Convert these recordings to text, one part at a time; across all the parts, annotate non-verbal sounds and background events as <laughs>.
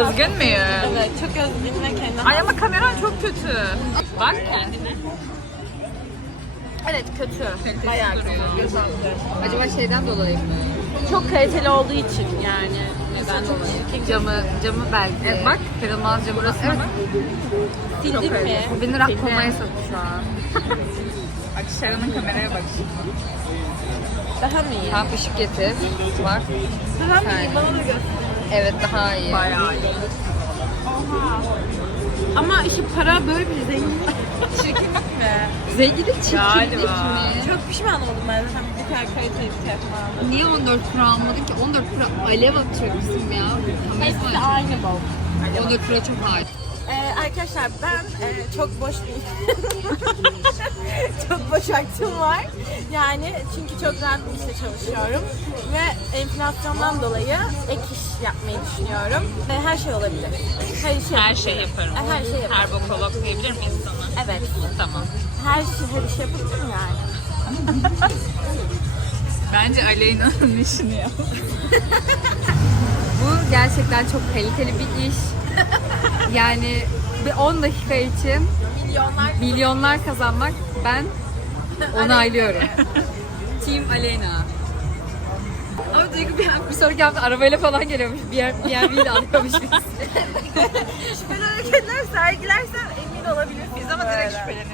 Özgün müyüm? Evet çok özledim ve kendime. Ay ama kameran çok kötü. Bak kendine. Evet kötü. Bayağı kötü. Acaba şeyden dolayı mı? Çok kaliteli olduğu için yani. Neden dolayı? Camı, camı belki. Evet bak kırılmaz cam burası evet. Sildin mi? Bu beni rak komaya soktu şu an. Bak Sharon'ın kameraya bak. Daha mı iyi? Tamam ışık getir. Bak. Daha mı iyi? Bana da göster. Evet daha iyi. Bayağı iyi. Ama işte para böyle bir zengin. <laughs> Çirkinlik mi? Zenginlik çirkinlik Galiba. mi? Çok pişman oldum ben zaten bu kadar kaliteli bir telefon aldım. Niye 14 Pro almadın ki? 14 Pro alev atıyor bizim ya. Hepsi aynı bol. 14 Pro çok ağır. Arkadaşlar ben e, çok boş bir <laughs> çok boş vaktim var. Yani çünkü çok rahat bir işte çalışıyorum ve enflasyondan dolayı ek iş yapmayı düşünüyorum. Ve her şey olabilir. Her şey. Her şey yaparım. Her şey yaparım. Herbokolog diyebilir miyiz sana? Evet. Tamam. Her şey her iş yapabilirim yani. Bence Aleyna'nın <laughs> işini yap. Bu gerçekten çok kaliteli bir iş. Yani bir 10 dakika için Milyonlar milyonlar kazanmak ben <laughs> onaylıyorum. <laughs> Team Aleyna. Ama Duygu bir, bir sonraki hafta arabayla falan geliyormuş. Bir yer, bir yer bir alıyormuş biz. <laughs> şüpheli hareketler sergilersen emin olabilirsin. Biz ama direkt şüpheleniriz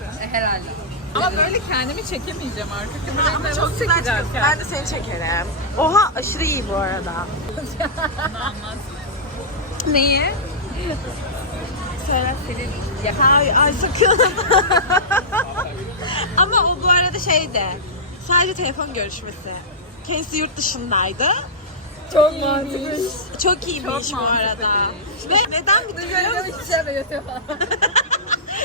zaten. Herhalde. Ama böyle kendimi çekemeyeceğim artık. Kamerayı Ama çok güzel çıkıyorsun. Ben de seni çekerim. Oha aşırı iyi bu arada. Neyi? Söyle senin. Ay, ay sakın. <laughs> Ama o bu arada şeydi. Sadece telefon görüşmesi. Kendisi yurt dışındaydı. Çok mantıklı. Çok iyi bir iş bu arada. Ve neden bitti biliyor musun? <laughs>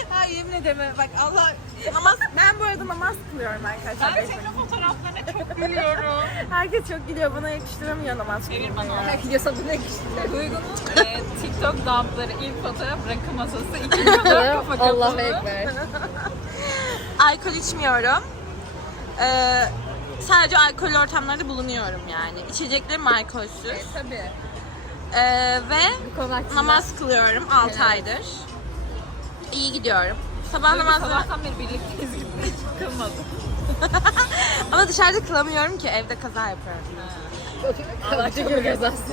Ha yemin ederim bak Allah namaz ben bu arada namaz kılıyorum arkadaşlar. Ben senin fotoğraflarına çok <laughs> gülüyorum. Herkes çok gülüyor bana yakıştıramıyor namaz Çevir bana. Yasa bu ne kişiler. Duygu'nun e, TikTok dumpları ilk fotoğraf rakı masası, ikinci fotoğraf kafa kapalı. Allahu Ekber. <laughs> Alkol içmiyorum. Ee, sadece alkol ortamlarda bulunuyorum yani. İçeceklerim alkolsüz. Tabii. Ee, ve namaz kılıyorum 6 Evet. aydır. İyi gidiyorum. Sabah namazları sabahtan beri birlikteyiz gitti hiç <laughs> kılmadım. <laughs> ama dışarıda kılamıyorum ki evde kaza yapıyorum. Allah çok kazası.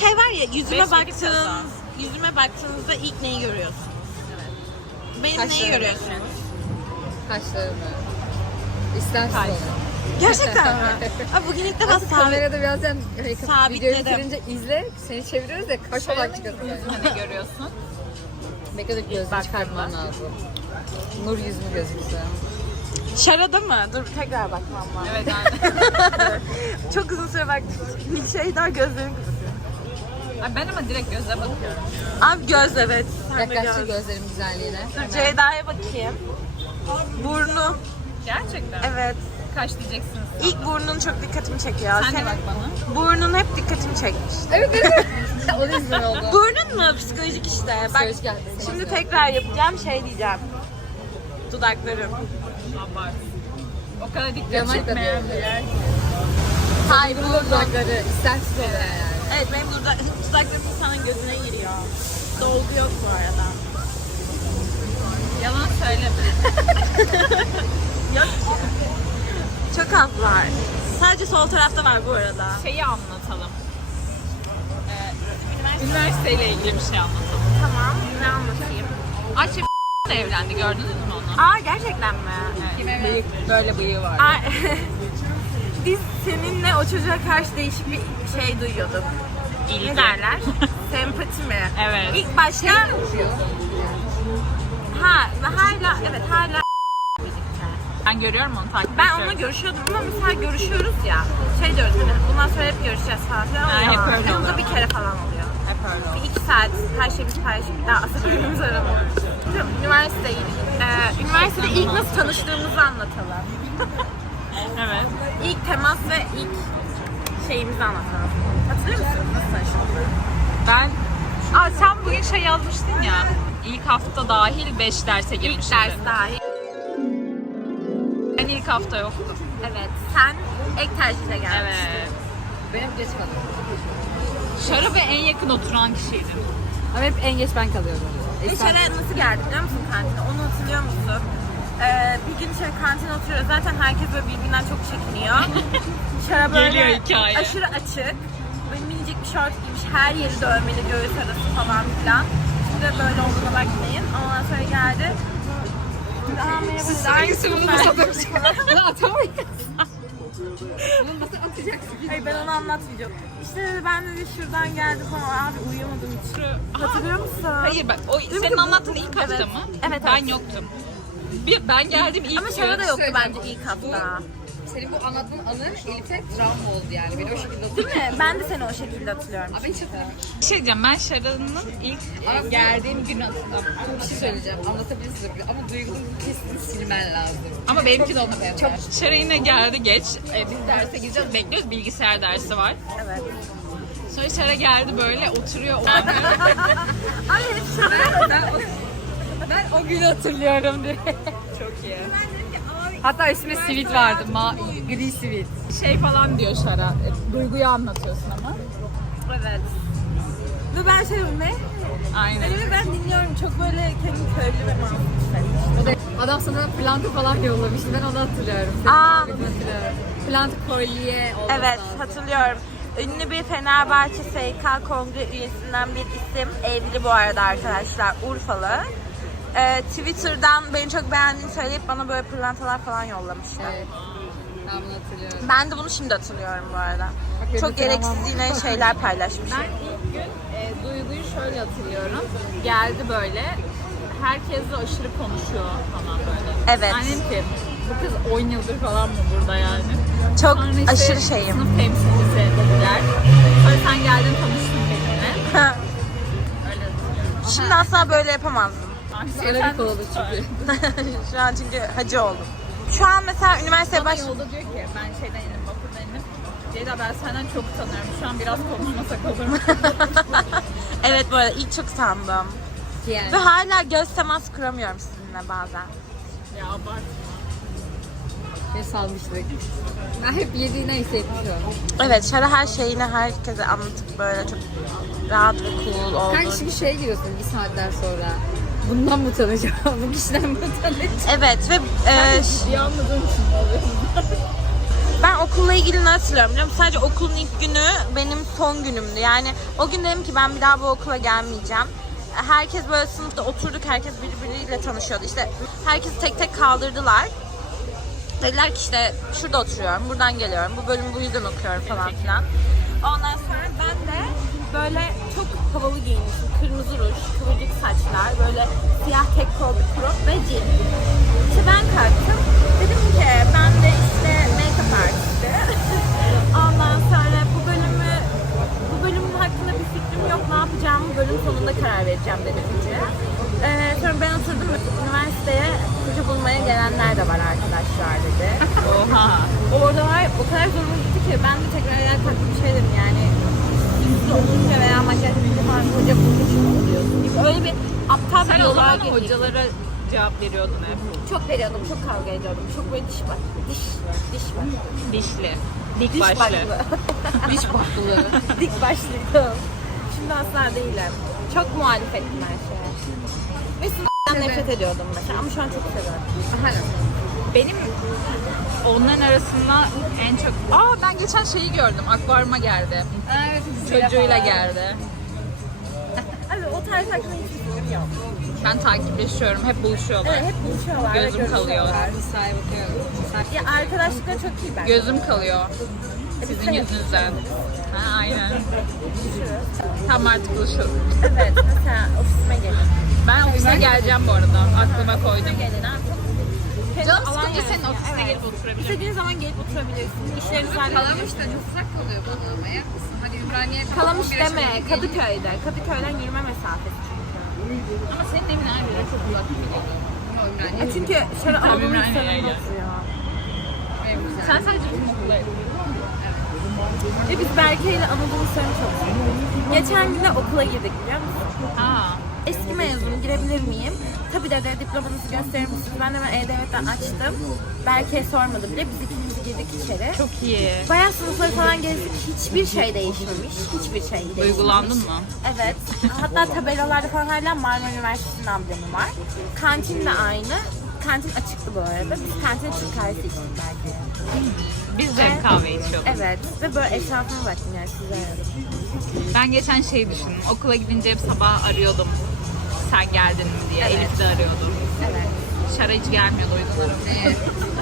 Şey var ya yüzüme Beş vakit kaza. baktığınız yüzüme baktığınızda ilk neyi görüyorsunuz? Benim neyi Kaşlarımı. görüyorsunuz? Kaşlarımı. İstersin Kaş. Gerçekten mi? <laughs> Aa, bugün ilk defa Aslında sabit. kamerada biraz sen hani, videoyu Sabitledim. bitirince izle, seni çeviriyoruz ya kaş olarak çıkıyorsun. Ne görüyorsun? Bekle dur gözünü çıkartmam lazım. Nur yüzünü gözüksün. Şarada mı? Dur tekrar bakmam lazım. Evet. <laughs> Çok uzun süre baktım. Bir şey daha gözlerim kızıyor. Ay, ben ama direkt göze bakıyorum. Abi göz evet. Sen de Yaklaştır göz. gözlerim güzelliğine. Dur Ceyda'ya bakayım. Burnu. Gerçekten. Evet. Kaş diyeceksiniz. İlk burnun çok dikkatimi çekiyor. Sen de Senin bak bana. burnun hep dikkatimi çekmiş. Evet evet. <laughs> o da oldu. Burnun mu? Psikolojik işte. Bak Psikolojik geldi, şimdi tekrar yapacağım şey diyeceğim. Dudaklarım. O kadar dikkat çekmeyen bir yer. Hayır burnum. dudakları istersiz yani. Evet benim dudak, <laughs> dudaklarım insanın gözüne giriyor. Dolgu yok bu arada. Yalan söyleme. <laughs> Yok Çok az var. Sadece sol tarafta var bu arada. Şeyi anlatalım. Ee, üniversiteyle ilgili bir şey anlatalım. Tamam. Ne anlatayım? Ayşe <laughs> de evlendi gördünüz mü onu? Aa gerçekten mi? Evet. Bıyık, böyle bıyığı var. Aa, <laughs> Biz seninle o çocuğa karşı değişik bir şey duyuyorduk. İlgi. Ne derler? <laughs> Sempati mi? Evet. İlk başta ha ve hala evet hala Ben görüyorum onu takip ben onunla görüşüyordum ama mesela görüşüyoruz ya şey diyoruz hani bundan sonra hep görüşeceğiz falan filan Ha, hep öyle Yılda oluyor. bir kere falan oluyor. Hep öyle Bir oldu. iki saat her şeyimizi paylaşıp bir daha asla <laughs> birbirimizi aramıyoruz. Şimdi Üniversite, e, üniversitede ilk nasıl tanıştığımızı anlatalım. <laughs> Evet. İlk temas ve ilk şeyimizi anlatalım. Hatırlıyor musun? Nasıl tanıştığımızı? Ben Aa, sen bugün şey yazmıştın ya. İlk hafta dahil 5 derse İlk girmiştim. ders dahil. Ben ilk hafta yoktum. Evet. Sen ek tercihle gelmiştin. Evet. Benim geç kaldım. Şarab'a en yakın oturan kişiydim. Ama hep en geç ben kalıyorum. Ve Esmer- şöyle nasıl geldi biliyor musun kantine? Onu hatırlıyor musun? Ee, bir gün şey kantine oturuyoruz. Zaten herkes böyle birbirinden çok çekiniyor. <laughs> Şarap böyle Geliyor hikaye. aşırı açık. Böyle minicik bir şort giymiş. Her yeri dövmeli, göğüs arası falan filan. Şimdi böyle olduğuna bakmayın. Ondan sonra geldi. Bunu nasıl atamayacak? Bunu atamayız. Bunu nasıl atacaksın? Hayır ben onu anlatmayacağım. İşte dedi, ben de şuradan geldi falan. Abi uyuyamadım hiç. Hatırlıyor musun? Hayır ben o ki senin bu- anlattığın ilk hafta mı? Evet, Ben evet. yoktum. Bir, ben geldim ilk Ama gün. şarada yoktu söyleyeceğim. bence ilk hafta. Senin bu anlattığın anı Elif'e travma oldu yani. Beni o şekilde Değil mi? Ben de seni o şekilde hatırlıyorum. Abi hiç hatırlamıyorum. Bir şey diyeceğim ben Şara'nın ilk Ama geldiğim gün hatırlamıyorum. Bir şey söyleyeceğim. Anlatabilirsin. Ama duyguyu kesin silmen lazım. Ama benimki de ona benzer. Şara yine geldi geç. E, biz derse gideceğiz bekliyoruz bilgisayar dersi var. Evet. Sonra Şara geldi böyle oturuyor. O <laughs> Ay hep şarap. ben, o, ben o günü hatırlıyorum diye. Çok iyi. Hatta üstüne sivit vardı. Ma gri sivit. Şey falan diyor Şara. e, Duyguyu anlatıyorsun ama. Evet. Ve ben şey ne? Aynen. Elimi ben dinliyorum. Çok böyle kendi köylü ve hissetmiştim. Adam sana planta falan yollamıştı. Ben onu hatırlıyorum. Aa. hatırlıyorum. Planta kolye Evet lazım. hatırlıyorum. Ünlü bir Fenerbahçe SK Kongre üyesinden bir isim. Evli bu arada arkadaşlar. Urfalı. Ee, Twitter'dan beni çok beğendiğini söyleyip bana böyle pırlantalar falan yollamıştı. Evet. Ben bunu hatırlıyorum. Ben de bunu şimdi hatırlıyorum bu arada. benim Çok gereksiz yine şeyler paylaşmışım. Ben ilk gün e, Duygu'yu şöyle hatırlıyorum. Geldi böyle. Herkesle aşırı konuşuyor falan böyle. Evet. Annem ki bu kız 10 yıldır falan mı burada yani? Çok Sonra işte aşırı şeyim. Sınıf temsilcisi dediler. Sonra sen geldin tanıştın benimle. Öyle hatırlıyorum. Şimdi asla böyle yapamazdım. Çünkü. <laughs> Şu an çünkü hacı oldum. Şu an mesela üniversiteye Bana baş... yolda diyor ki ben şeyden indim vapurdan indim. Ceyda ben senden çok tanıyorum. Şu an biraz konuşmasak olur mu? <laughs> evet bu arada ilk çok sandım. Yani. Ve hala göz teması kuramıyorum sizinle bazen. ya abart. Beni salmıştık. Ben hep yediğine hissetmişim. Evet Şara her şeyini herkese anlatıp böyle çok rahat ve cool oldu. Kanka şimdi şey diyorsun bir saatler sonra. Bundan mı tanıyacağım? Bu kişiden mi tanıyacağım? Evet ve e, için oluyor? <laughs> ben okulla ilgili ne hatırlıyorum biliyor musun? Sadece okulun ilk günü benim son günümdü. Yani o gün dedim ki ben bir daha bu okula gelmeyeceğim. Herkes böyle sınıfta oturduk, herkes birbiriyle tanışıyordu. İşte herkesi tek tek kaldırdılar. Dediler ki işte şurada oturuyorum, buradan geliyorum, bu bölümü bu yüzden okuyorum falan filan. Ondan sonra ben de böyle çok havalı giyinmişim. Kırmızı ruj, kıvırcık saçlar, böyle siyah tek kol bir crop ve jean. İşte ben kalktım. Dedim ki ben de işte make-up artisti. Ondan sonra bu bölümü bu bölümün hakkında bir fikrim yok. Ne yapacağımı bölüm sonunda karar vereceğim dedim önce. Ee, sonra ben oturdum üniversiteye koca bulmaya gelenler de var arkadaşlar dedi. Oha. Oradalar o kadar zoruma gitti ki ben de tekrar yer farklı bir şey dedim yani. Yüzlü olunca veya makyaj yapınca falan hoca bulmuş mu oluyorsun gibi. Öyle bir aptal bir Sen o yola zaman girdik. hocalara cevap veriyordun hep. Çok veriyordum, çok kavga ediyordum. Çok böyle diş var. Diş, diş var. Dişli. Dik Diş başlı. başlı. <laughs> Diş baktığı. <laughs> Dik başlıydım. Şimdi asla değilim. Çok muhalif ettim her şeye. Ve sınıftan nefret ediyordum mesela ama şu an çok seviyorum. Benim onların arasında en çok... Aa ben geçen şeyi gördüm. Akvaryuma geldi. Evet. Çocuğuyla geldi. Abi o tarz hakkında hiçbir fikrim yok. Ben takipleşiyorum. Hep buluşuyorlar. Evet, hep buluşuyorlar. ve Gözüm kalıyor. görüşüyorlar. Sahi bakıyorum. Ya arkadaşlıkla çok iyi bence. Gözüm kalıyor. Sizin yüzünüzden. Ha, aynen. Tam artık buluşalım. Evet, mesela ofisime gelin. Ben ofise geleceğim bu arada. Aklıma koydum. Gelin ha. Canım sıkınca senin ofisine Evet. gelip oturabilirim. İstediğin zaman gelip oturabilirsin. İşlerinizi Kalamış halledebilirsiniz. da çok uzak kalıyor bana ama ya. Hadi Ümraniye Kalamış 11'e deme. Kadıköy'de. Kadıköy'den yürüme mesafesi. Ama senin evin yere çok uzak gibi geliyor. Ümraniye E çünkü şöyle Tabii Anadolu Ümraniye'ye insanı gel. oturuyor. ev güzel. Sen sadece bizim okula Ve biz Berke ile Anadolu insanı çok seviyoruz. Geçen gün de okula girdik biliyor musun? Aa. Eski mezun girebilir miyim? Tabii dedi diplomanızı gösterir misiniz? Ben hemen E-Devlet'ten açtım. Berke'ye sormadı bile. Biz ikimiz girdik içeri. Çok iyi. Bayağı sınıfları falan gezdik. Hiçbir şey değişmemiş. Hiçbir şey değişmemiş. Duygulandın mı? Evet. Hatta tabelalarda falan hala Marmara Üniversitesi'nin amblemi var. Kantin de aynı. Kantin açıktı bu arada. Biz kantine Türk kahvesi içtik belki. Biz de hep kahve içiyorduk. Evet. Ve böyle etrafıma baktım yani size. Ben geçen şeyi düşündüm. Okula gidince hep sabah arıyordum. Sen geldin mi diye. Evet. Elif de arıyordu. Evet. Şara hiç gelmiyordu yüzden aramaya. <laughs>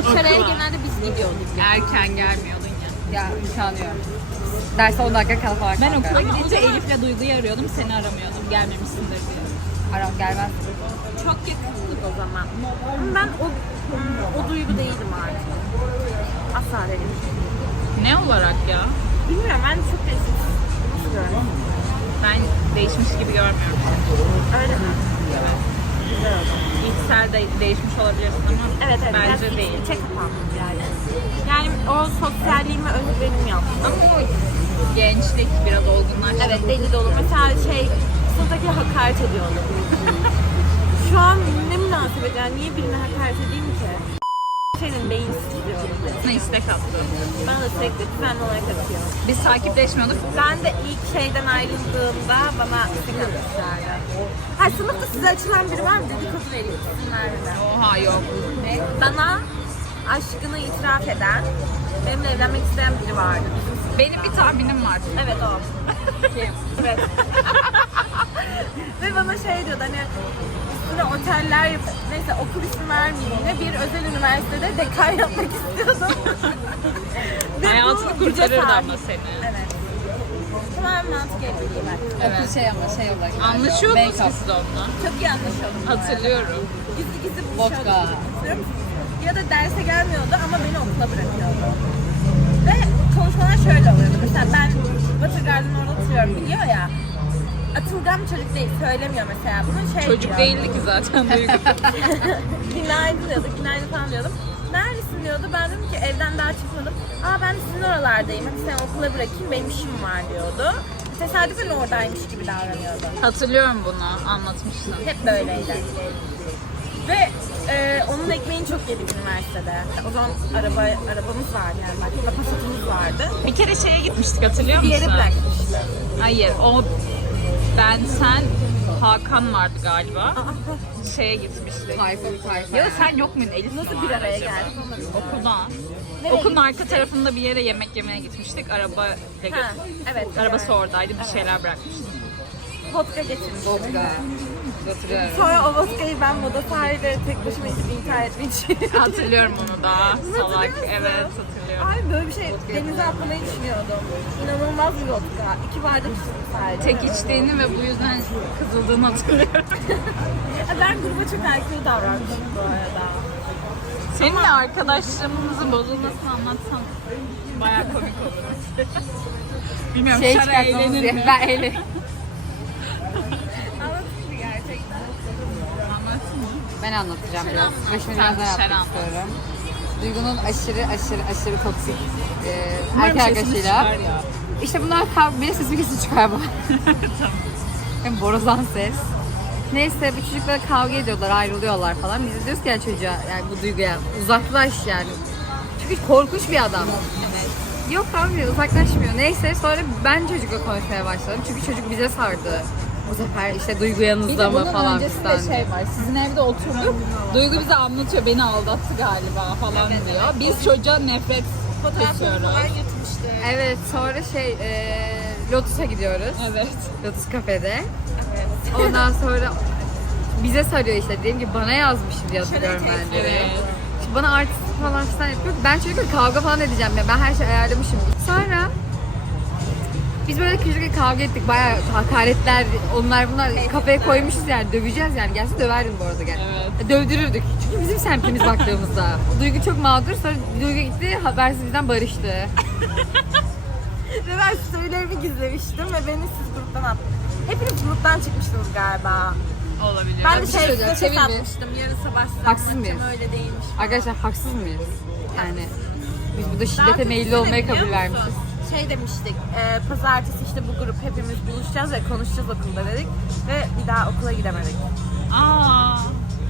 Okula. genelde biz gidiyorduk. Erken gelmiyordun ya. Ya imkanı yok. Derse 10 dakika kala falan Ben okula gidince Elif'le Duygu'yu arıyordum. Seni aramıyordum. Gelmemişsindir diye. Aram gelmez. Çok yakındık o zaman. Ama ben o, o duygu değilim artık. Asla değilim. Ne olarak ya? Bilmiyorum ben çok değişik. Nasıl görüyorum? Ben değişmiş gibi görmüyorum. Öyle mi? İçsel de değişmiş olabilirsin ama Evet evet. bence biraz değil. içe kapandım yani. Yani o sosyalliğime özgüvenim yaptım. Ama o gençlik biraz olgunlaştı. Evet deli dolu. Mesela şey sınıftaki hakaret ediyordu. <laughs> Şu an ne münasebet yani niye birine hakaret edeyim ki? Senin beyinsiz diyorum. Sana istek attım. Bana da sürekli düzenli olarak atıyor. Biz takipleşmiyorduk. Ben de ilk şeyden ayrıldığımda bana istek atmışlardı. Ha sınıfta size açılan biri var mı? Dedikodu vereyim isim vermeden. Oha yok. Bana aşkını itiraf eden, benimle evlenmek isteyen biri vardı. Benim bir tahminim var. Evet o. <laughs> Kim? Evet. <laughs> Ve bana şey diyordu hani üstüne oteller neyse okul ismi vermeyeyim yine bir özel üniversitede dekan yapmak istiyordum. <laughs> Ve bu Hayatını güce kurtarırdı sahip. ama seni. Evet. Tamamen mantık evliliği. Evet. Okul şey ama şey olarak. Anlaşıyordunuz Make-up. siz de onunla. Çok iyi bu arada. Hatırlıyorum. Gizli gizli Vodka. buluşuyorduk. Hatırlıyor musun? Ya da derse gelmiyordu ama beni okula bırakıyordu. Ve konuşmalar şöyle oluyordu. Mesela ben Batı Garden orada oturuyorum biliyor ya. Atılgan bir çocuk değil. Söylemiyor mesela bunu. Şey Çocuk diyor. değildi ki zaten Duygu. <laughs> günaydın diyorduk. Günaydın falan diyordum. Neredesin diyordu. Ben dedim ki evden daha çıkmadım. Aa ben sizin oralardayım. Hadi seni okula bırakayım. Benim işim var diyordu. Tesadüfen oradaymış gibi davranıyordu. Hatırlıyorum bunu. Anlatmıştın. Hep böyleydi. Ve e, onun ekmeğini çok yedik üniversitede. O zaman araba arabamız vardı yani. Bak, vardı. Bir kere şeye gitmiştik hatırlıyor Bir musun? yere bırakmıştı. Hayır o ben sen Hakan vardı galiba. Şeye gitmiştik. Tayfa tayfa. Ya sen yok muydun? Elif Nasıl bir araya anlamadım. Okulda. Okulun arka tarafında bir yere yemek yemeye gitmiştik. Araba Ha, evet. Arabası oradaydı. Bir şeyler bırakmıştık. Vodka getirmişti. Vodka. Hatırlıyorum. Sonra o vodkayı ben moda sahilde tek başıma içip intihar etmek için. Hatırlıyorum onu da. Salak. Evet hatırlıyorum. Ay böyle bir şey denize atlamayı düşünüyordum. İnanılmaz bir vodka. İki bardak içtim sadece. Tek içtiğini ve bu yüzden kızıldığını hatırlıyorum. <laughs> Ha, Ben gruba çok IQ davranmışım bu arada. Seninle arkadaşlığımızın bozulmasını anlatsan bayağı komik olur. <laughs> Bilmiyorum Şey Şara eğlenir mi? Ben eğlen. <laughs> Anlatıldı gerçekten. Anlatsın mı? Ben anlatacağım biraz. Biraz dışarı yapmak istiyorum. Duygu'nun aşırı aşırı aşırı toksik e, Umarım erkek sesimiz arkadaşıyla. İşte bunlar kavga, benim sesim kesin çıkar bu. <laughs> Hem borazan ses. Neyse bu çocuklar kavga ediyorlar, ayrılıyorlar falan. Biz de diyoruz ki ya çocuğa, yani bu duyguya uzaklaş yani. Çünkü korkunç bir adam. Yok abi uzaklaşmıyor. Neyse sonra ben çocukla konuşmaya başladım. Çünkü çocuk bize sardı. Bu sefer işte duygu yanınızda mı falan fistan. şey var. Sizin evde oturduk. Duygu bize anlatıyor. Beni aldattı galiba falan diyor. Biz çocuğa nefret falan yırtmıştı. Evet sonra şey e, Lotus'a gidiyoruz. Evet. Lotus kafede. Ondan sonra bize sarıyor işte. Dedim ki bana yazmışım diye hatırlıyorum ben de. Evet. Şimdi Bana artist falan filan yapıyor. Ben çocukla kavga falan edeceğim ya. Ben her şeyi ayarlamışım. Sonra biz böyle çocukla kavga ettik. Bayağı hakaretler, onlar bunlar kafaya koymuşuz yani. Döveceğiz yani. Gelse döverdim bu arada gel. Evet. Dövdürürdük. Çünkü bizim semtimiz baktığımızda. Duygu çok mağdur. Sonra Duygu gitti habersiz bizden barıştı. Ve ben storylerimi gizlemiştim ve beni siz gruptan attınız. Hepiniz gruptan çıkmıştınız galiba. Olabilir. Ben de bir şey şey söyleyeceğim, çevir bir. atmıştım. Yarın sabah size Haksız anlatacağım, mıyız? Öyle değilmiş. Arkadaşlar haksız mıyız? Yani biz burada şiddete meyilli biliyor kabul vermişiz. Şey demiştik, e, pazartesi işte bu grup hepimiz buluşacağız ve konuşacağız okulda dedik. Ve bir daha okula gidemedik. Aa.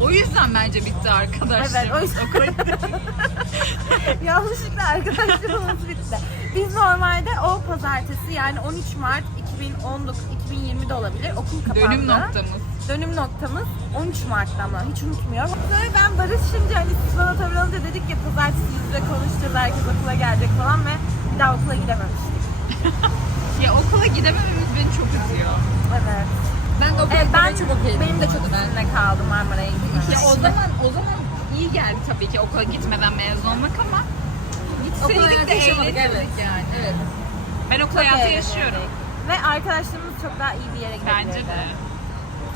O yüzden bence bitti arkadaşlar. Evet, o yüzden. <laughs> Yanlışlıkla arkadaşlarımız bitti. Biz normalde o pazartesi yani 13 Mart 2019 2020'de olabilir okul kapandı. Dönüm noktamız. Dönüm noktamız 13 Mart'ta ama hiç unutmuyorum. Sonra ben barışınca hani siz bana tavır alınca dedik ya pazartesi yüzde konuşacağız herkes okula gelecek falan ve bir daha okula gidememiştik. <laughs> Ya okula gidemememiz beni çok üzüyor. Evet. Ben de okula Evet, ben, çok okeydim. benim de çok üstünde kaldı Marmara'ya gitmek. Ya o zaman o zaman iyi geldi tabii ki okula gitmeden mezun olmak ama gitseydik de eğlenirdik evet. yani. Evet. Ben okul hayatı eğlenirdik. yaşıyorum. Ve arkadaşlarımız çok daha iyi bir yere gidebilirdi. Bence de.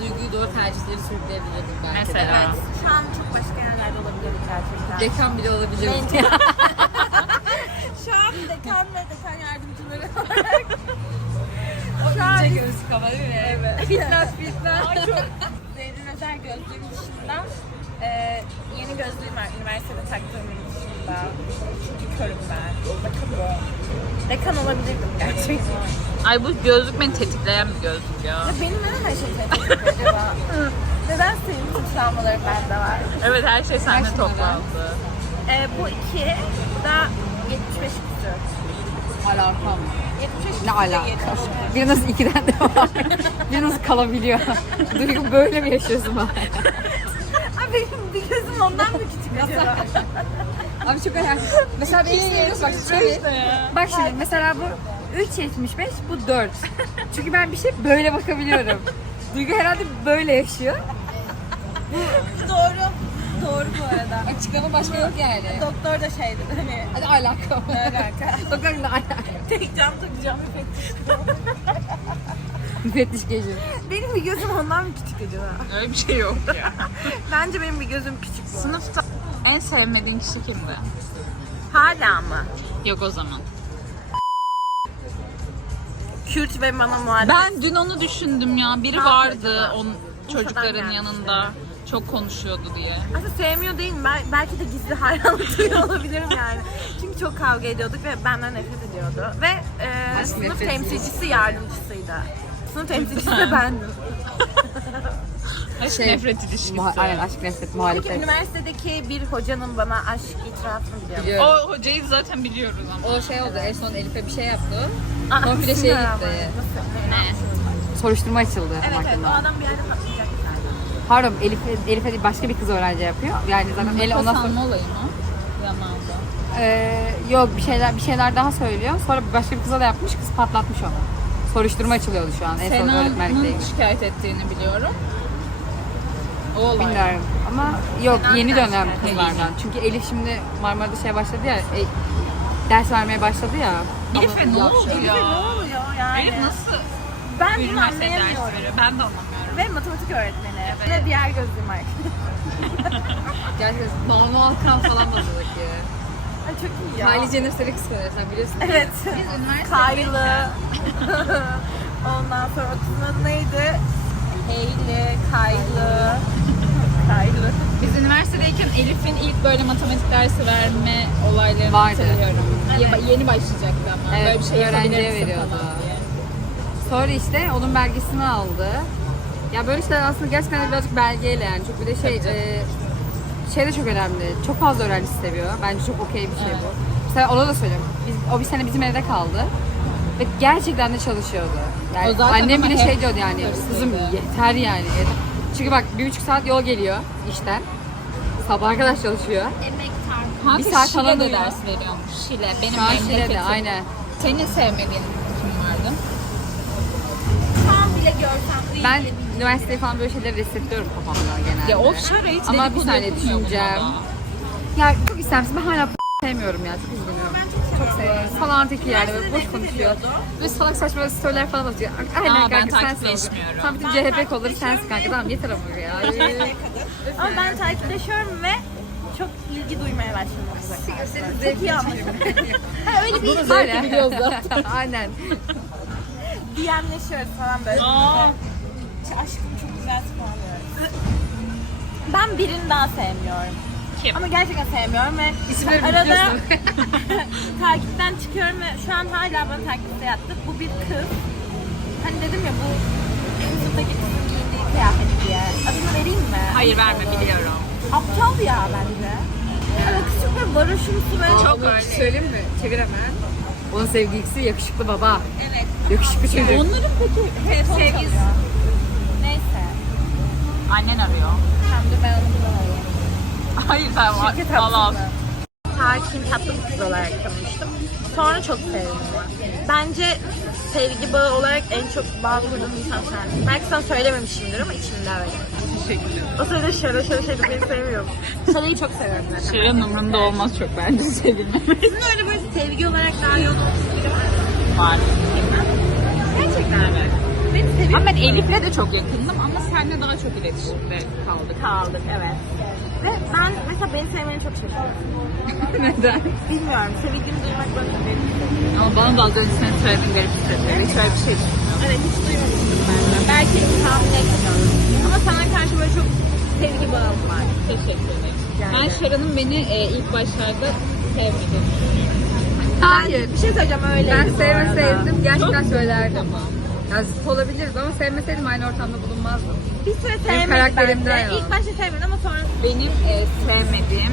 Duyguyu doğru tercihleri sürükleyebilirdik belki de. Mesela. Evet, şu an çok başka yerlerde olabilirdik gerçekten. Dekan bile olabilir. <laughs> Dekan ve dekan yardımcıları <laughs> olarak. şu an Çekiyoruz kafa değil mi? Evet. fitness fitness. çok Zerrin Özer gözlüğüm dışında e, yeni gözlüğüm var üniversitede taktığımın dışında. Çünkü körüm ben. Bakın bu. Dekan olabilirdim gerçekten. Ay bu gözlük beni tetikleyen bir gözlük ya. Ya benim neden her şey tetikliyor acaba? neden senin bütün travmaların bende var? Evet her şey sende toplandı. E, bu iki, da 75 küsur. Alakam. 75 küsur Ne alaka? geçmiş. Bir nasıl ikiden devam Bir nasıl kalabiliyor? Duygu böyle mi yaşıyorsun bana? Abi benim bir gözüm ondan mı küçük acaba? Abi çok alakalı. Mesela benim yerim bak şöyle. Bak şimdi mesela bu 3.75 bu 4. Çünkü ben bir şey böyle bakabiliyorum. Duygu herhalde böyle yaşıyor. Doğru. Doğru bu arada. <laughs> Açıklama başka yok yani. Doktor da şey dedi hani Hadi alaka. ne alaka? <laughs> Doktor ne alaka? Tek cam takacağım müfettiş. <laughs> Müfettiş geliyor. Benim bir gözüm ondan mı küçük acaba? Öyle bir şey yok ya. Bence benim bir gözüm küçük bu. Sınıfta en sevmediğin kişi kimdi? Hala mı? Yok o zaman. Kürt ve bana muhalefet. Ben dün onu düşündüm ya. Biri Ne vardı yapıyor acaba? onun çocukların yanında. Çok konuşuyordu diye. Aslında sevmiyor değil mi? Ben, belki de gizli hayranlık duyuyor <laughs> olabilirim yani. Çünkü çok kavga ediyorduk ve benden nefret ediyordu. Ve e, sınıf nefret temsilcisi yardımcısıydı. Sınıf <laughs> temsilcisi de bendim. <laughs> Aşk Şey, nefret ilişkisi. Muha- aynen aşk nefret Peki muhalefet. üniversitedeki bir hocanın bana aşk itirafını biliyor musun? Biliyorum. O hocayı zaten biliyoruz ama. O şey oldu en son Elif'e bir şey yaptı. Aa, Sonra bir de şey bismillah. gitti. Nasıl? Ne? Soruşturma açıldı Evet evet o hakkında. adam bir yerde zaten. Pardon Elif, Elif'e değil başka bir kız öğrenci yapıyor. Yani zaten el ondan sonra Kasanma olayı mı? Zamanında. Ee, yok bir şeyler bir şeyler daha söylüyor. Sonra başka bir kıza da yapmış. Kız patlatmış onu. Soruşturma açılıyordu şu an. En son öğretmenlikle Sena'nın şikayet ettiğini biliyorum. O olay. Bilmiyorum. Ama yok Sena yeni dönem şikayet kızlardan. Çünkü Elif şimdi Marmara'da şey başladı ya. e, ders vermeye başladı ya. Elif'e ne oluyor? Elif'e ne oluyor yani? Elif nasıl ben bunu ders anlayamıyorum. veriyor? Ben de anlamıyorum. Ve matematik öğretmeni. Ve diğer gözlüğüm var. <laughs> Gerçekten Banu Alkan falan da buradaki. Ay çok iyi ya. Kylie Jenner seni kıskanıyor sen biliyorsun. Evet. üniversite Kylie. <laughs> Ondan sonra o kızın adı neydi? Hailey, Kylie. Kylie. Biz üniversitedeyken Elif'in ilk böyle matematik dersi verme olaylarını Vardı. hatırlıyorum. Evet. Ye- Yeni başlayacaktı ama. Evet, böyle bir şey öğrenciye yapabilir misin veriyordu. falan diye. Sonra işte onun belgesini aldı. Ya böyle şeyler aslında gerçekten de birazcık belgeyle yani. Çok bir de şey e, şey de çok önemli. Çok fazla öğrenci seviyor. Bence çok okey bir şey bu. Mesela ona da söyleyeyim. Biz, o bir sene bizim evde kaldı. Ve gerçekten de çalışıyordu. Yani zaten annem ama bile hep şey diyordu yani. Kızım yeter yani. Çünkü bak bir buçuk saat yol geliyor işten. Sabah kadar çalışıyor. Kanka Bir saat Şile'de falan uyuyor. ders veriyormuş. Şile. Benim Şu an memleketim. Şile'de aynen. Senin sevmediğin kim vardı? Şu an bile görsem. Ben üniversiteyi falan böyle şeyleri resetliyorum kafamda genelde. Ya o şarayı Ama bir saniye düşüneceğim. Ya çok istemsiz ben hala sevmiyorum ya çok üzgünüm. Çok seviyorum. Falan teki yani böyle boş konuşuyor. Ve salak saçma storyler falan atıyor. Aynen Aa, ben kanka sensin. takipleşmiyorum. Sen bütün CHP kolları sensin kanka tamam yeter ama ya. Ama ben takipleşiyorum ve çok ilgi duymaya başladım. Çok iyi anlaşılıyor. <laughs> Ha, öyle bir biliyoruz zaten. <laughs> Aynen. DM'leşiyoruz falan böyle. Aa. Aşkım çok güzel falan diyoruz. Ben birini daha sevmiyorum. Kim? Ama gerçekten sevmiyorum ve İsimleri arada <laughs> takipten çıkıyorum ve şu an hala bana takipte yattı. Bu bir kız. Hani dedim ya bu sınıftaki kızın giyindiği kıyafet diye. Adını vereyim mi? Hayır verme biliyorum. Aptal ya bence. Kız çok böyle varoşumsu ve çok Onu Söyleyeyim mi? Çevir hemen. Onun sevgilisi yakışıklı baba. Evet. Yakışıklı çocuk. Onların peki Hep sevgilisi. Neyse. annen arıyor. Hem de ben onu bulamıyorum. Hayır sen var. Şirket Valla. Sakin tatlı bir kız olarak tanımıştım. Sonra çok sevdim. Bence sevgi bağı olarak en çok bağ kurduğum insan sensin. Belki sana söylememişimdir ama içimde öyle. Teşekkür O sırada şöyle şöyle şeyde beni sevmiyorum. Şarayı çok seviyorum zaten. Şirin umurumda olmaz çok bence sevilmemek Sizin öyle böyle sevgi olarak daha iyi olduğunuz biri var mı? var. Gerçekten mi? Beni seviyor Ama ben musun? Elif'le de çok yakındım ama seninle daha çok iletişimde kaldık. kaldık evet. Ve ben mesela beni sevmeni çok şaşırıyorum. <laughs> Neden? Bilmiyorum. Sevildiğimi duymak bana beni Ama bana dalga önce senin söylediğin garip hissettiriyor. Hiç öyle bir şey düşünmüyorum. Evet hiç duymamıştım ben de. Belki tahmin etmiyorum. Ama sana karşı böyle çok sevgi bağım var. Teşekkür ederim. Yani. Ben Şara'nın beni e, ilk başlarda sevmediğini Hayır. Bir şey söyleyeceğim öyle. Ben sevmeseydim gerçekten Çok söylerdim. Tamam. Yani zıt olabiliriz ama sevmeseydim aynı ortamda bulunmazdım. Bir süre sevmedim ben de. İlk başta sevmedim ama sonra Benim e, sevmediğim...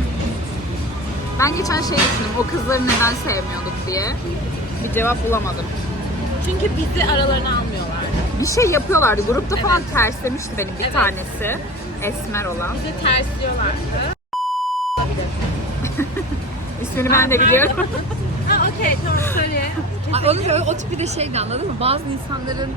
Ben geçen şey düşündüm, o kızları neden sevmiyorduk diye. Bir cevap bulamadım. çünkü bizi aralarına almıyorlar. Bir şey yapıyorlardı, grupta falan terslemişti benim bir Evet. tanesi. Esmer olan. Bizi tersliyorlardı. <laughs> İsmini ben de biliyorum. <laughs> ha okey tamam söyle. <laughs> Onun öyle, o tipi de şeydi anladın mı? Bazı insanların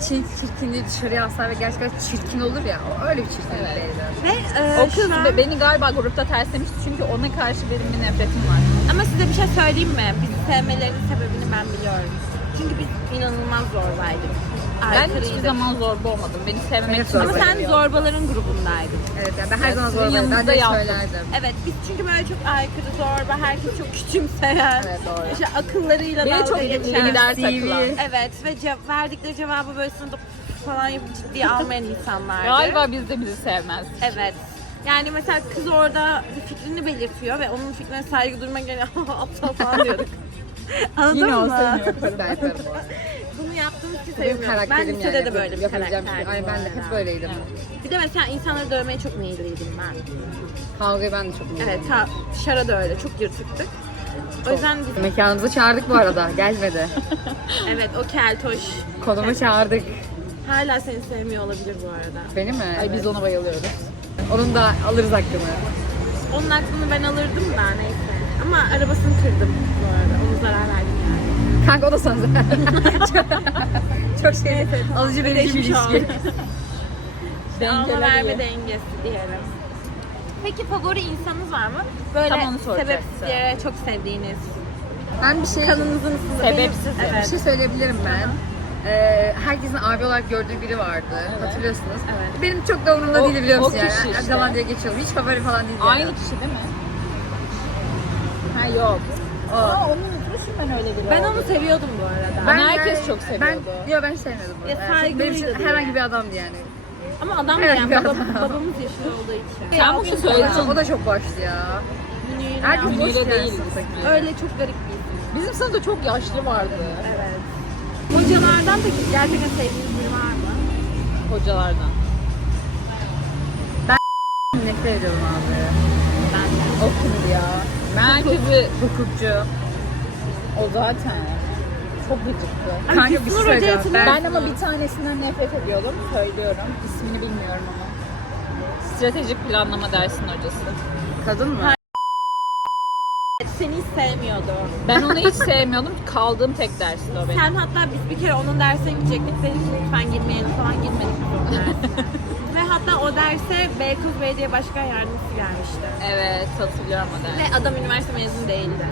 için çirkinliği dışarıya asar ve gerçekten çirkin olur ya. O öyle bir çirkinlikteydi. Ve e, o kız an- be- beni galiba grupta terslemişti çünkü ona karşı benim bir nefretim var. Ama size bir şey söyleyeyim mi? Bizi sevmelerinin sebebini ben biliyorum. Çünkü biz inanılmaz zorbaydık. Ben hiçbir zaman zorba olmadım. Beni sevmemek Evet, için Ama sen zorbaların grubundaydın. Evet yani ben her Evet, zaman sizin zorlayayım. Ben yanınızda de yaptım. söylerdim. Evet biz çünkü böyle çok aykırı zorba, herkes çok küçümseyen, Evet, doğru. işte akıllarıyla Beni dalga çok geçen. lider CV. takılan. Evet ve ce- verdikleri cevabı böyle sınıfta falan yapıp ciddiye almayan insanlardı. Galiba biz de bizi sevmez. Evet. Yani mesela kız orada bir fikrini belirtiyor ve onun fikrine saygı duymak yerine <laughs> aptal falan diyorduk. <laughs> Anladın Yine mı? olsa <laughs> yaparım bu arada. Bunu yaptığımız için Benim sevmiyorum. Ben karakterim lisede yani. de böyle bir Yapabileceğim şey. karakterdim. Ay ben de bu hep arada. böyleydim. Bir de mesela insanları dövmeye çok meyilliydim ben. Kavgayı ben de çok Evet, ta, Şara da öyle. Çok yırtıktık. O yüzden biz, Mekanımıza çağırdık bu arada. Gelmedi. <laughs> evet o keltoş Konuma çağırdık. hala seni sevmiyor olabilir bu arada. Beni mi? Ay biz ona bayılıyoruz. Onun da alırız hakkını. Onun aklını ben alırdım da neyse. Ama arabasını kırdım yani. Kanka o da sana çok, çok şey. Alıcı verici bir ilişki. Alma verme dengesi diyelim. Peki favori insanınız var mı? Böyle Tam onu sebepsiz yere çok sevdiğiniz. Ben bir şey Kanınızın. Sebepsiz Benim- yere. bir Evet. şey söyleyebilirim ben. Ee, herkesin abi olarak gördüğü biri vardı. Hatırlıyorsunuz. Evet. Benim çok da umurumda değil biliyor musun o yani. işte. zaman diye geçiyorum. Hiç favori falan değil. yani. Aynı kişi değil mi? Ha yok. O. Aa onu ben öyle biri Ben onu seviyordum bu arada. Ben- herkes çok seviyordu. Ben, yok ben sevmiyordum. bunu. Ya Yani saygılıydı Benim için diye. herhangi bir adamdı yani. Ama adam da Evet, yani bir baba, adam. babamız yaşıyor olduğu için. Sen bunu söyledin. O da çok boştu ya. Münir'in Herkes boş Münir'e yani değil. sınıftaki. Öyle çok garip bir isim. Bizim sınıfta çok yaşlı vardı. Evet. Hocalardan peki gerçekten sevdiğiniz biri var mı? Hocalardan. <laughs> Nefret ediyorum abi. Ben de. O kimdi ya? Merkezi Hukukçu. O zaten. Çok gıcıktı. Ay, Kanka bir şey söyleyeceğim. Ben musun? ama bir tanesinden nefret ediyordum. Söylüyorum. İsmini bilmiyorum ama. Stratejik planlama dersinin hocası. Kadın mı? Seni hiç sevmiyordu. Ben onu hiç sevmiyordum. Kaldığım tek dersti o benim. Sen hatta biz bir kere onun dersine gidecektik. Dedik ki lütfen girmeyelim falan girmedik biz onun dersine. <laughs> Ve hatta o derse Beykoz Belediye Başkan Yardımcısı gelmişti. Evet hatırlıyorum o dersi. Ve adam üniversite mezunu değildi.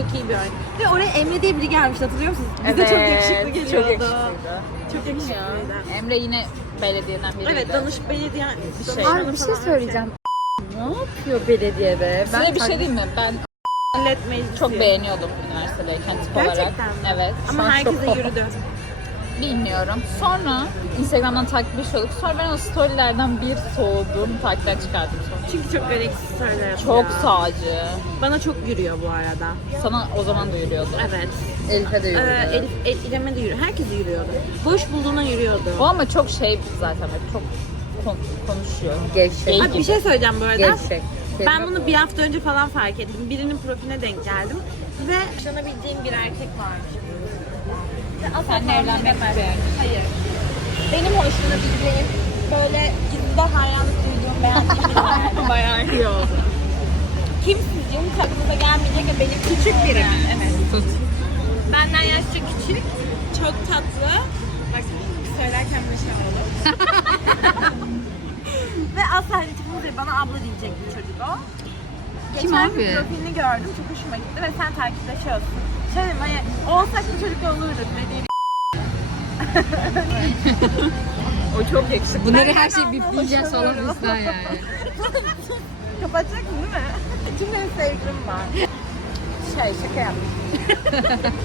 Çok iyi bir örnek. Ve oraya Emre diye biri gelmişti hatırlıyor musunuz? Bize çok yakışıklı geliyordu. Çok yakışıklıydı. Çok yakışıklıydı. Emre yine belediyeden biriydi. Evet danış belediye Bir şey. Abi bir şey söyleyeceğim. Ne yapıyor belediyede? Size bir şey diyeyim mi? Ben Millet meclisi. çok beğeniyordum üniversitedeyken tip olarak. Gerçekten mi? Evet. Şu an Ama herkese çok- yürüdü. <laughs> Bilmiyorum. Sonra Instagram'dan takip olduk. Sonra ben o storylerden bir soğudum. Takipten çıkardım sonra. Çünkü çok gereksiz söyler Çok ya. sağcı. Bana çok yürüyor bu arada. Sana o zaman duyuruyordu. Evet. Elif'e de yürüdü. Ee, Elif, El, İrem'e de yürüyor. Herkese yürüyordu. Boş bulduğuna yürüyordu. O ama çok şey zaten böyle çok kon- konuşuyor. Gevşek. Abi bir şey söyleyeceğim bu arada. Gevşek. Ben bunu bir hafta önce falan fark ettim. Birinin profiline denk geldim. Ve hoşlanabileceğim bir erkek varmış. Seninle evlenmek isteyen. Hayır. Benim hoşlanabileceğim böyle gizli hayranlık duyduğum beğendiğim biri <laughs> var. Bayağı iyi oldu. Kim sizce hiç aklınıza gelmeyecek ve benim küçük biri mi? Evet. Tut. Benden yaşça küçük, çok tatlı. Bak söylerken bir şey oldu. <laughs> Ve asla hani tipimiz değil, bana abla diyecek bir çocuk o. Kim Geçen abi? bir profilini gördüm, çok hoşuma gitti ve sen takipleşiyorsun. Şey dedim hani olsak bu çocuk olurdu dediğini. <laughs> O çok yakışıklı. Bunları her şeyi bipleyeceğiz falan üstünden yani. <laughs> Kapatacak mı değil mi? Şimdi benim sevgilim var. Şey şaka yaptım. <laughs>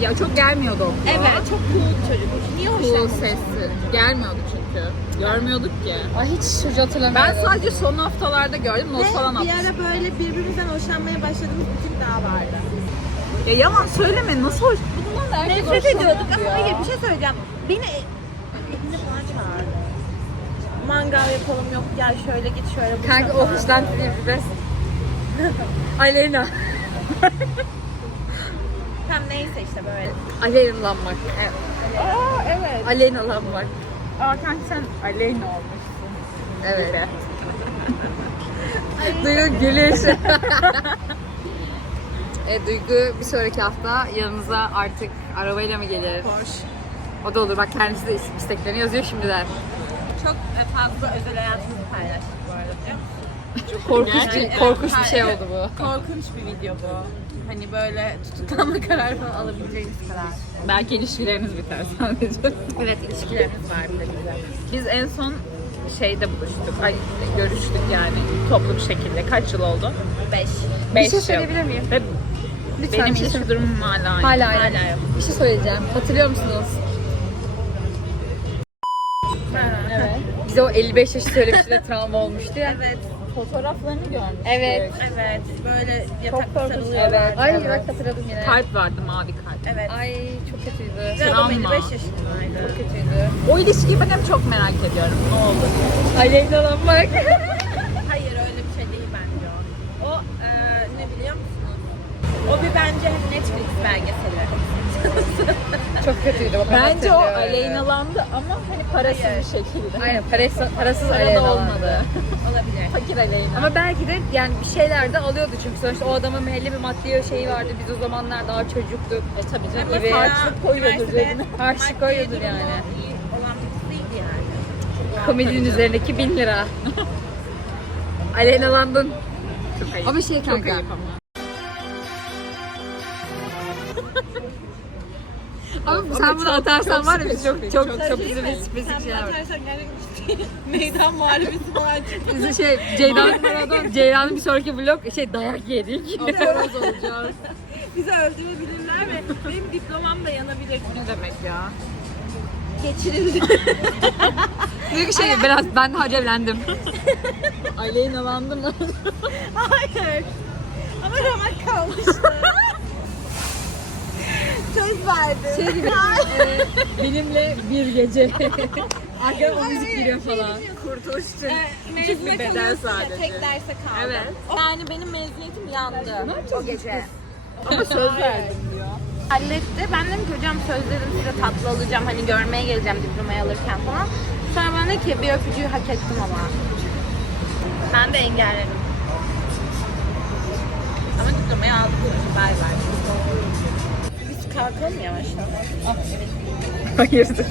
Ya çok gelmiyordu okula. Evet çok cool bir çocuk. Niye Cool hoşlandın? sesi. Gelmiyordu çünkü. Görmüyorduk ki. Ay hiç çocuğu hatırlamıyorum. Ben sadece son haftalarda gördüm. Not falan Ve bir ara böyle birbirimizden hoşlanmaya başladığımız bir tip daha vardı. Ya yalan söyleme. Nasıl hoş? Bundan da erkek Nefret ediyorduk ama ya. hayır bir şey söyleyeceğim. Beni evine falan çağırdı. Mangal yapalım yok gel şöyle git şöyle bu Kanka o hoşlandı bir best. Aleyna. <laughs> Tam neyse işte böyle. Aleynalanmak. Aa evet. Aleynalanmak. Aa kanka sen Aleyna olmuşsun. Evet. <laughs> Duygu gülüş. <laughs> e, Duygu bir sonraki hafta yanınıza artık arabayla mı gelir? Hoş. O da olur. Bak kendisi de is- isteklerini yazıyor şimdiden. Çok e, fazla özel hayatımızı paylaştık bu arada biliyor musun? Korkunç, Yani, bir, korkunç evet, bir şey oldu bu. Korkunç bir video bu. Hani böyle tutuklanma <laughs> kararı falan alabileceğiniz kadar. Belki ilişkileriniz biter sadece. Evet ilişkilerimiz var bir de güzel. Biz en son şeyde buluştuk. Ay görüştük yani toplu bir şekilde. Kaç yıl oldu? Beş. Beş Bir şey yıl. söyleyebilir miyim? Ve Lütfen benim bir şey ilişki söyle- durumum hala aynı. Hala aynı. Hala yok. Bir şey söyleyeceğim. Hatırlıyor musunuz? Evet. Bize o 55 yaşı söylemişti de <laughs> travma olmuştu ya. Evet. Fotoğraflarını görmüştük. Evet. Evet. Böyle yatakta sarılıyorlar. Evet. Ay Evet. bak hatırladım yine. Kalp vardı mavi kalp. Evet. Ay çok kötüydü. Ve adam Travma. 55 yaşındaydı. Çok kötüydü. O ilişkiyi ben hep çok merak ediyorum. Ne oldu? Aleynalanmak. Hayır <laughs> öyle bir şey değil bence o. O e, ne biliyor musunuz? O bir bence Netflix belgeseli. <laughs> çok kötüydü. Bence o hatırlıyorum. aleynalandı ama hani parasız Hayır. bir şekilde. Aynen parasız, parasız Para da olmadı. Olabilir. Fakir aleyna. Ama belki de yani bir şeyler de alıyordu çünkü sonuçta o adamın belli bir maddi şeyi vardı. Biz o zamanlar daha çocuktuk. e tabii canım. Gibi. Harçlık koyuyordur üniversitede cebine. Harçlık maddi <laughs> koyuyordur durumu yani. iyi olan yani. Komedinin üzerindeki 1000 lira. <laughs> Aleynalandın. Çok ayıp. Ama şey Çok kanka. Sen bunu atarsan var ya biz çok çok çok çok, bir spesifik şeyler var. atarsan gerçekten <laughs> meydan muharebesi falan çıktı. Bize şey Ceylan Ceylan'ın bir sonraki vlog şey dayak yedik. Horoz <laughs> olacağız. Bizi öldürebilirler ve benim diplomam da yanabilir. O ne demek ya? Geçirildi. <laughs> Ki şey ben, ben de hacı evlendim. Aleynalandı mı? Hayır. Ama ramak kalmıştı. Söz verdi. Şey gibi e, benimle bir gece. <laughs> Arkadan o müzik giriyor falan. Kurtuluş için. Ee, Küçük bir bedel sadece. Tek derse kaldım. Evet. Yani benim mezuniyetim yandı o gece. <laughs> Ama söz verdim diyor. Halletti. Ben dedim ki hocam söz dedim size tatlı alacağım. Hani görmeye geleceğim diplomayı alırken falan. Sonra bana dedi ki bir öpücüğü hak ettim ama. Ben de engelledim. Ama diplomayı aldık. Bay bay. Kalkalım yavaştan. Hayırdır?